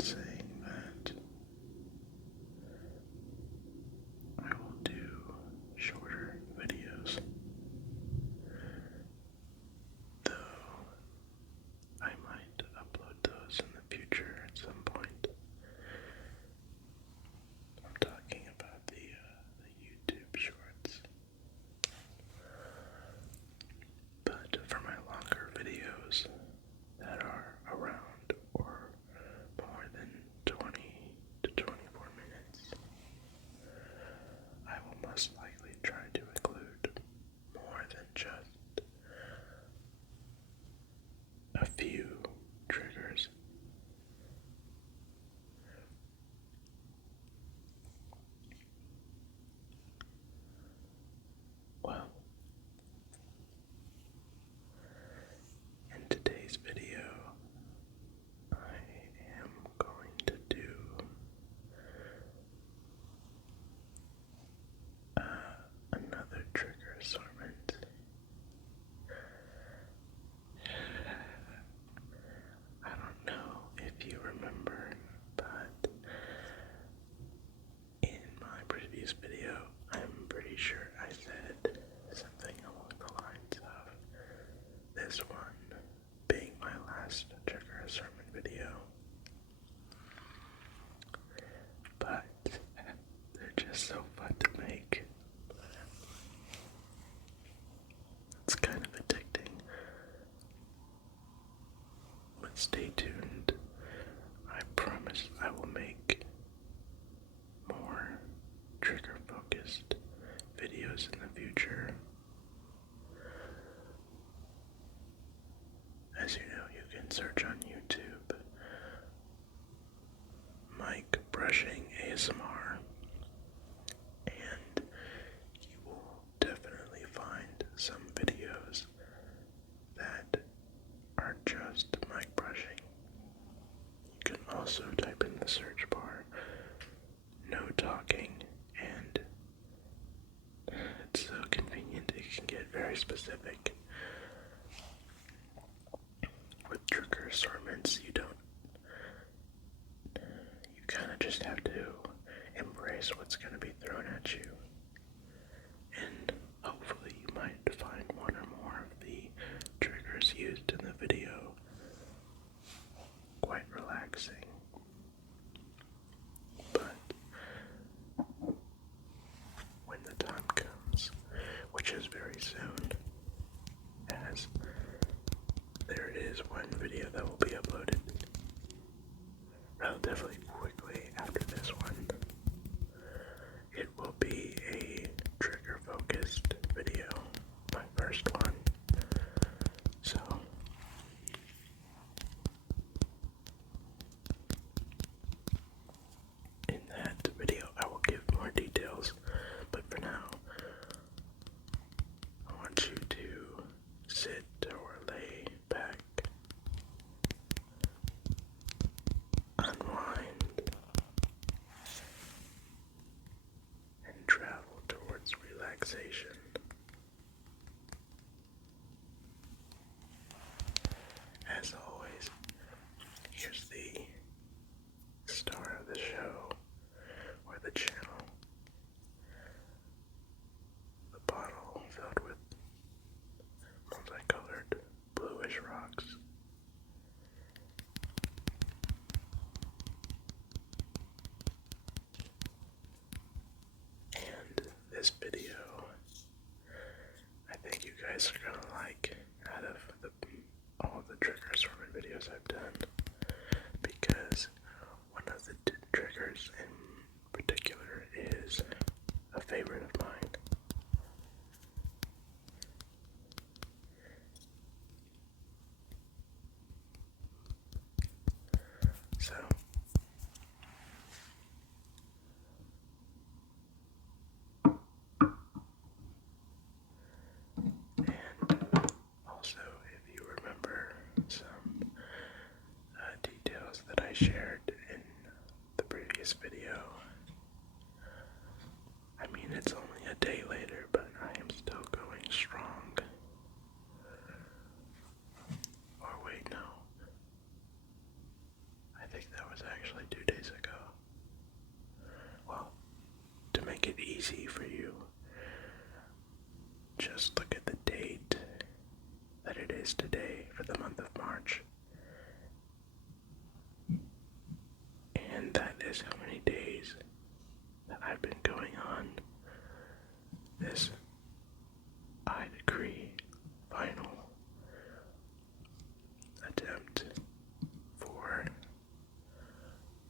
been saying that I will do shorter videos, though I might upload those in the future at some point. I'm talking about the YouTube shorts. But for my longer videos that are around or more than 20 to 24 minutes, I will most likely try to include more than just a few triggers. Well, in today's video, I am going to do another trigger assortment. I don't know if you remember, but in my previous video, I'm pretty sure I said something along the lines of this one being my last trigger assortment video. But they're just so fun to make. It's kind of addicting. But stay tuned. I promise I will make more trigger focused videos in the future. As you know, you can search on YouTube Mike brushing ASMR, and you will definitely find some videos that are just mic brushing. You can also type in the search bar no talking, and it's so convenient it can get very specific. With trigger assortments, you kind of just have to embrace what's going to be thrown at you, and hopefully you might find one or more of the triggers used in the video quite relaxing. But when the time comes, which is very soon, as there is one video that will be uploaded relatively quickly after this one. It will be a trigger focused video, my first one. So in that video I will give more details, but for now I want you to sit or lay back, unwind, and travel towards relaxation. As always, here's the star of the show, or the channel, the bottle filled with multicolored bluish rocks. And this video, I think you guys are gonna like out of all the trigger assortment videos I've done, because one of the triggers in particular is a favorite of mine. So, and also, if you remember some details that I shared in the previous video, I mean, it's only a day later, but I am still going strong. Or wait, no. I think that was actually easy for you, just look at the date that it is today for the month of March. And that is how many days that I've been going on this I decree final attempt for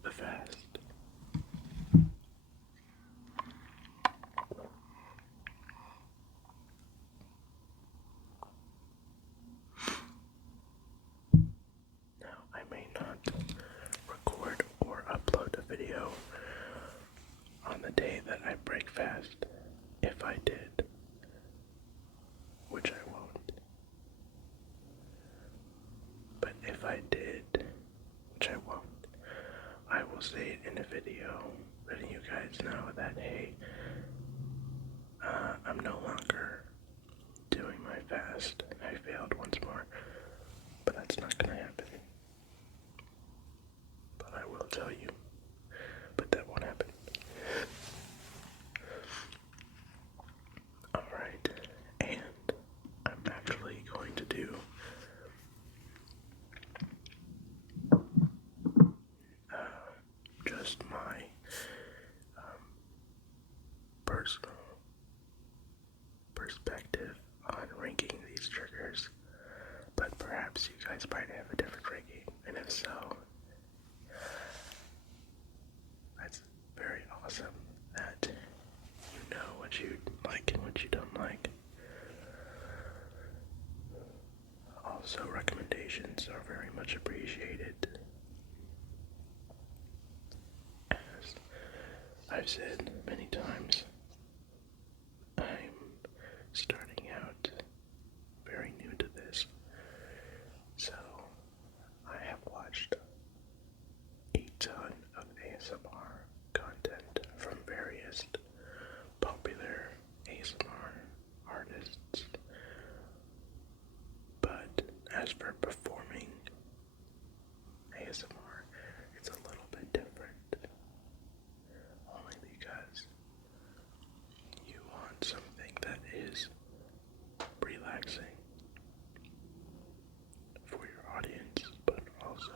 the fast. Now, I may not record or upload a video on the day that I break fast. If I did, which I won't. But if I did, which I won't, I will say it in a video letting you guys know that, hey, I'm no longer doing my fast. I failed once more, but that's not gonna happen. But I will tell you, but that won't happen. Alright, and I'm actually going to do just my personal perspective on ranking these triggers, but perhaps you guys might have a different ranking, and if so, that's very awesome that you know what you like and what you don't like. Also, recommendations are very much appreciated. As I've said many times, I'm starting out very new to this, so I have watched a ton of ASMR content from various popular ASMR artists, but as for performing ASMR, it's a little bit different, only because you want something that is relaxing for your audience, but also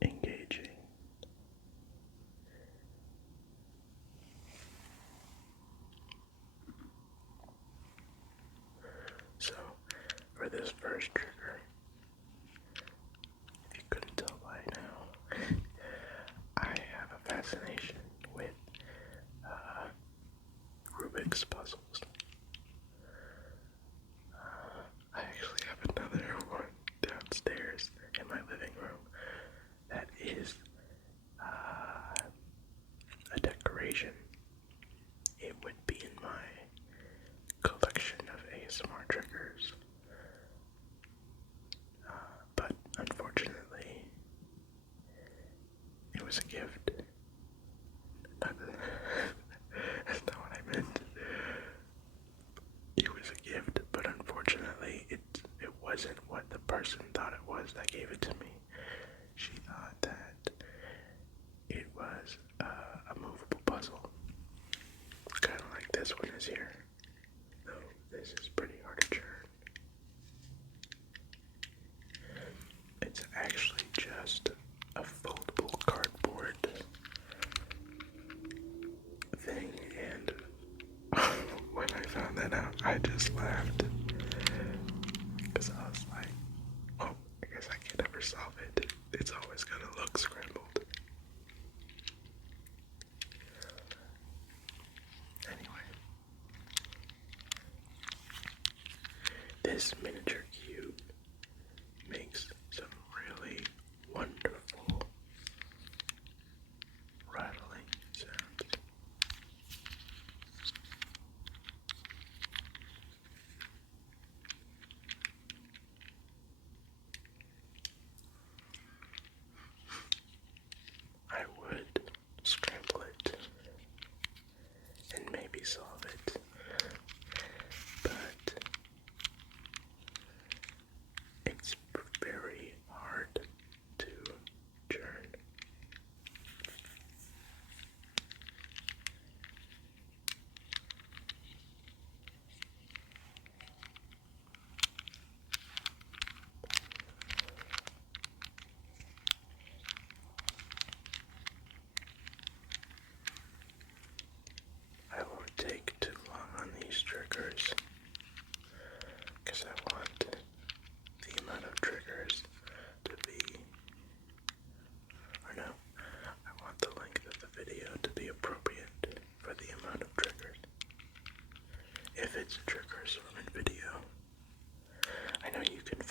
engaging. So, for this first trigger, if you couldn't tell by now, I have a fascination with Rubik's puzzles. I actually have another one downstairs in my living room that is a decoration. It would be in my collection of ASMR triggers, but unfortunately, it was a gift. That's not what I meant. It was a gift, but unfortunately, it wasn't what the person thought it was that gave it to me. She thought that it was a movable puzzle, kind of like this one is here. Though this is pretty hard to turn. It's actually just a foldable cardboard thing, and when I found that out, I just laughed, because I was like, oh, I guess I can never solve it. It's always gonna look scrambled. Anyway, this miniature cube makes some really wonderful rattling sounds.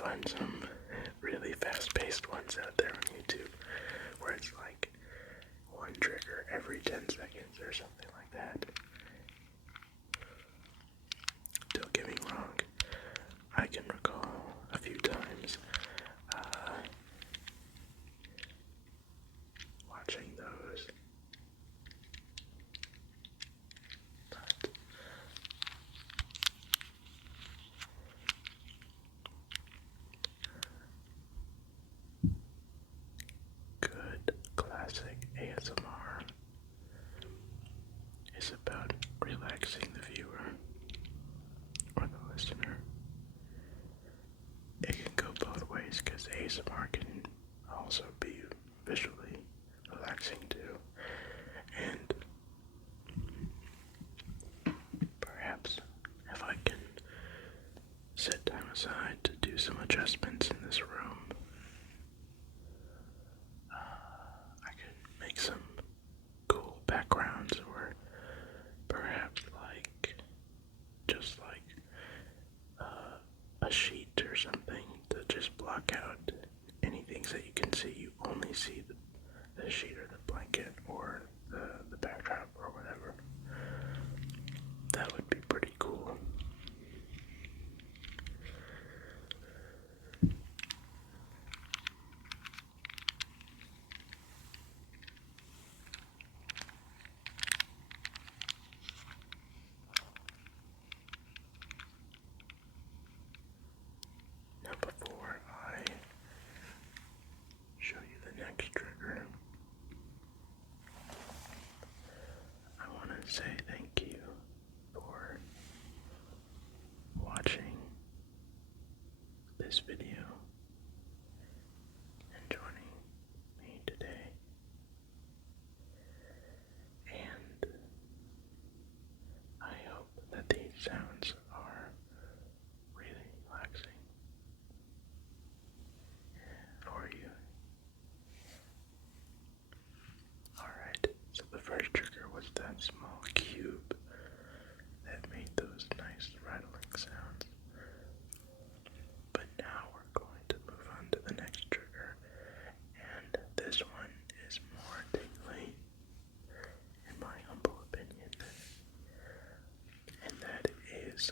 find some really fast-paced ones out there on YouTube where it's like one trigger every 10 seconds or something like that. Don't get me wrong, I can recall a few times watching those, but good classic ASMR is about relaxing the viewer or the listener. It can go both ways because ASMR can also be visually relaxing too, and perhaps if I can set time aside to do some adjustments in this room, I can make some cool backgrounds, or perhaps just like a sheet or something to just block out any things that you can see. You only see the sheet or the blanket or the backdrop or whatever. That would be pretty cool. Now before I show you the next trigger, I want to say thank you for watching this video and joining me today. And I hope that these sounds are really relaxing for you. Alright, so the first trigger was that small cube that made those nice rattling sounds. But now we're going to move on to the next trigger, and this one is more tingly, in my humble opinion, and that is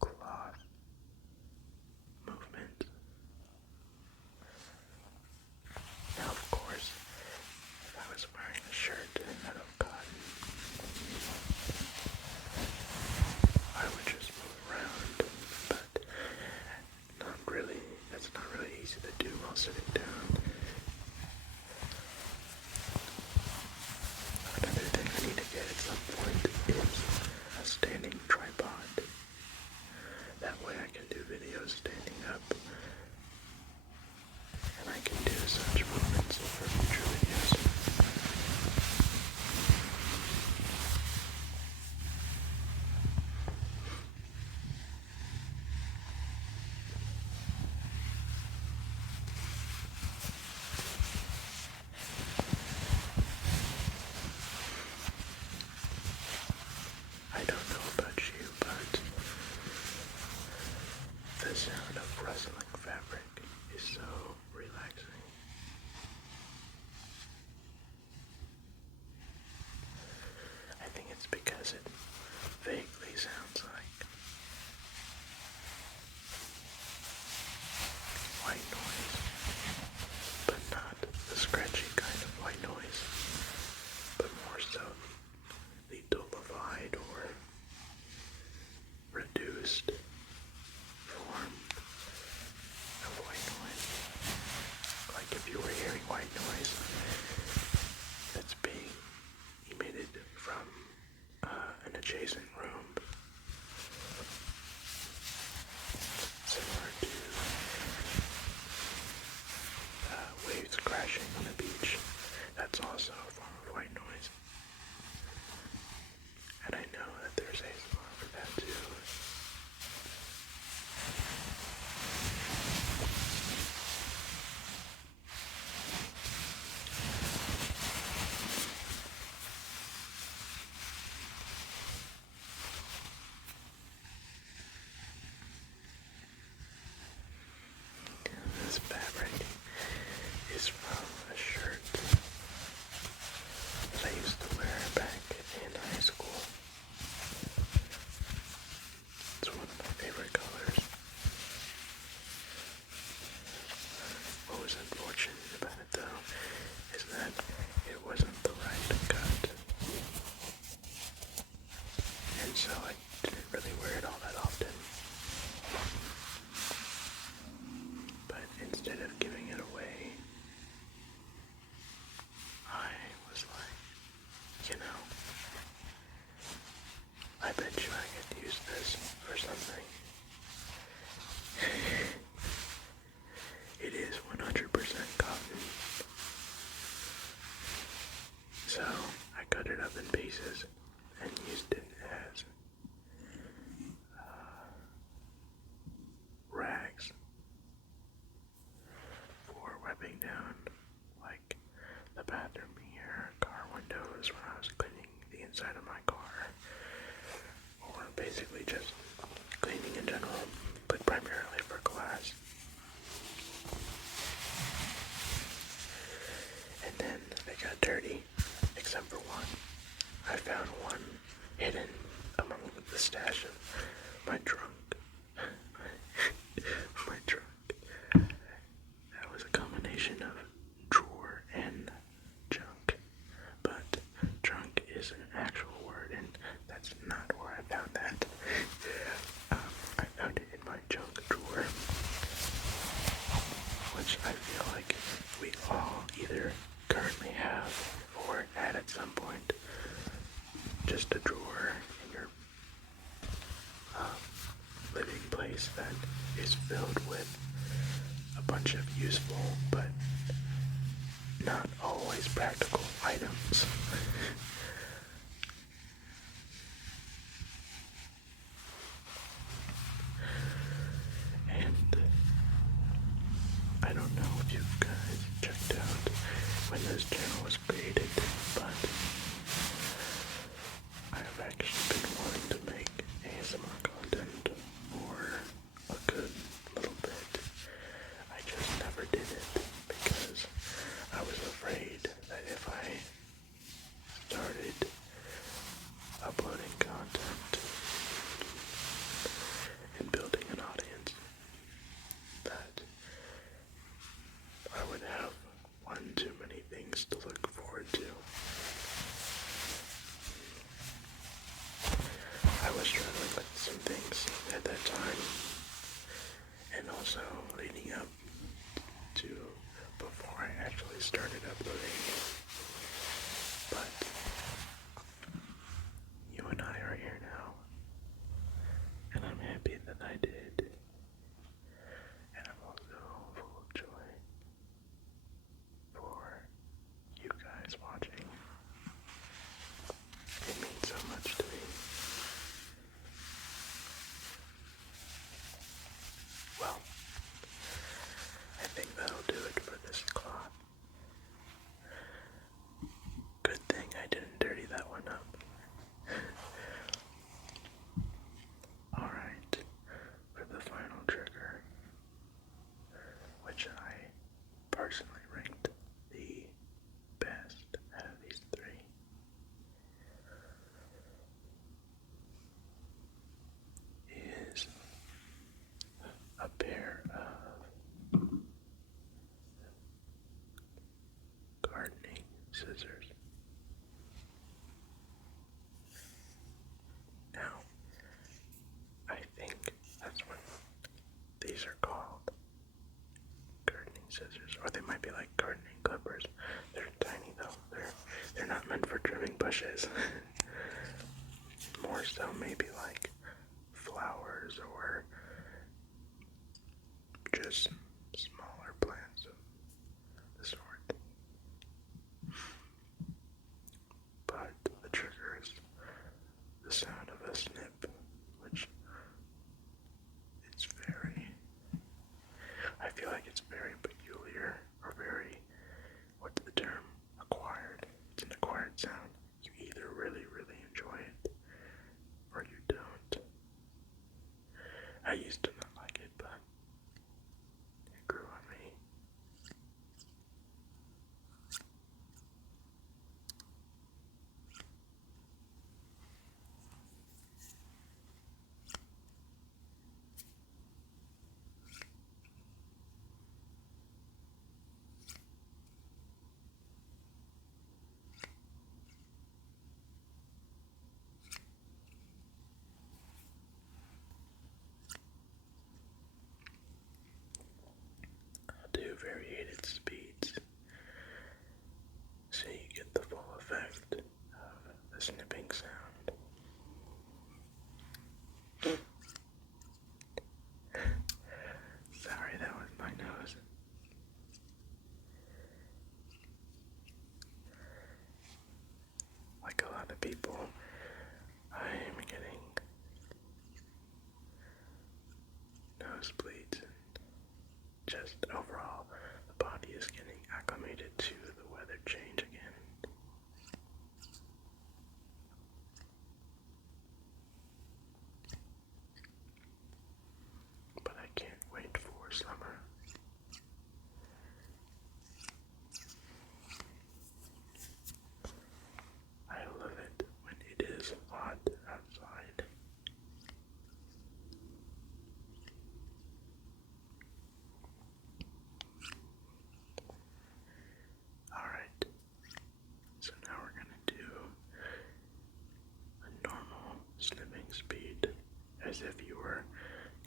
cloth movement. Now, of course, if I was wearing a shirt out of cotton, I would just move around, but that's not really easy to do while sitting down. Another thing I need to get at some point is a standing tripod. That way I can do videos standing up, and I can do such movements for future videos. I don't know about you, but the sound of rustling fabric is so relaxing. I think it's because it vaguely sounds like white noise, but not the scratchy kind of white noise, but more so the dullified or reduced form of white noise. Like if you were hearing white noise that's being emitted from an adjacent room, similar to waves crashing on a beach. That's also a form of white noise. And I know that there's ASMR for that too. just cleaning in general, but primarily for glass. And then they got dirty, except for one. I found one hidden among the stash of my trunk. My trunk. That was a combination of drawer and junk. But trunk is an actual word, and that's not where I found that. I found it in my junk drawer, which I feel like we all either currently have or had at some point. Just a drawer in your living place that is filled with a bunch of useful but not always practical items. And I don't know if you guys checked out when this channel was created, but I've actually been wanting to make ASMR content for a good little bit. I just never did it because I was afraid that if I started uploading content and building an audience, that I would have one too many things to look forward to. I was struggling with some things at that time, and also leading up to before I actually started uploading. But you and I are here now, and I'm happy that I did, and I'm also full of joy for you guys watching. It means so much to me. Well, I think that'll do it for this cloth. Good thing I didn't dirty that one up. Alright, for the final trigger, which I personally ranked the best out of these three, is a pair of gardening scissors. Now, I think that's what these are called. Gardening scissors. Or they might be like gardening clippers. They're tiny though. They're not meant for trimming bushes. More so maybe like flowers or just smaller plants of the sort. But the trigger is the sound of a snip, which it's I feel like it's very peculiar, or very, what's the term? Acquired. It's an acquired sound. You either really, really enjoy it, or you don't. I used to not like it, but it grew on me. I'll do variated speeds, so you get the full effect of the snipping sound. Sorry, that was my nose. Like a lot of people, I am getting nosebleeds, and just overall, the body is getting acclimated to the weather change again.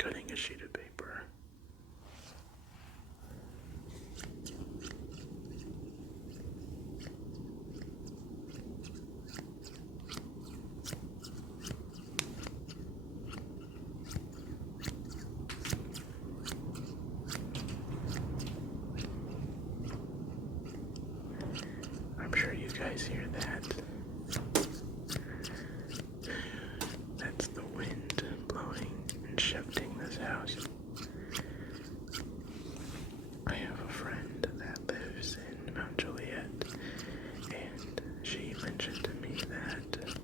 cutting a sheet of paper. I'm sure you guys hear that. That's the wind blowing and shifting this house. I have a friend that lives in Mount Juliet, and she mentioned to me that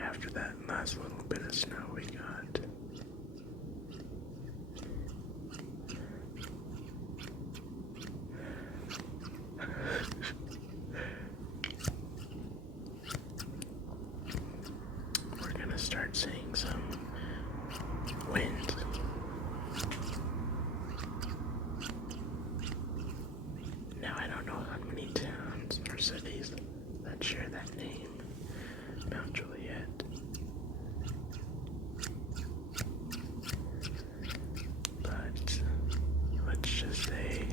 after that last little bit of snow we got, we're gonna start seeing some wind. Now I don't know how many towns or cities that share that name, Mount Juliet. But let's just say,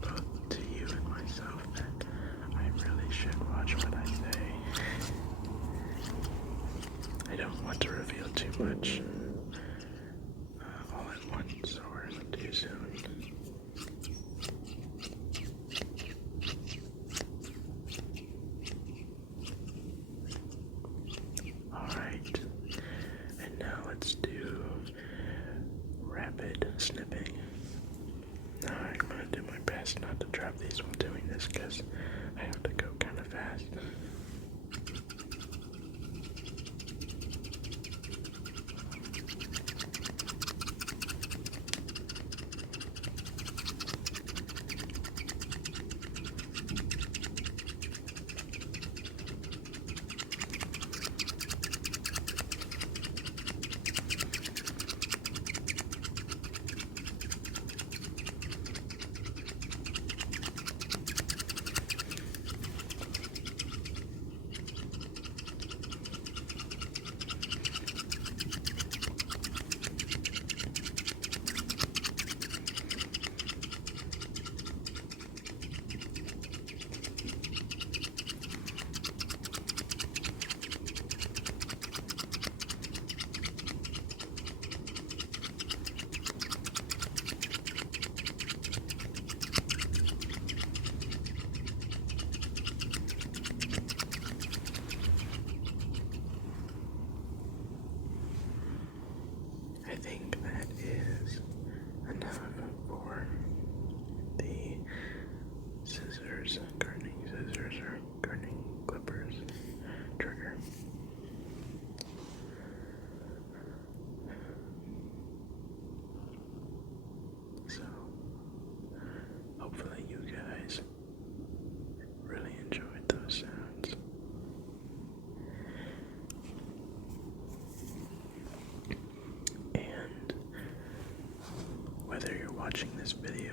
both to you and myself, that I really should watch what I say. I don't want to reveal too much all at once or too soon. Alright, and now let's do rapid snipping. Now I'm going to do my best not to drop these while doing this because I have to go kind of fast. I think that is enough for the scissors, gardening scissors or gardening clippers trigger. So, hopefully you guys really enjoyed those sounds. And whether you're watching this video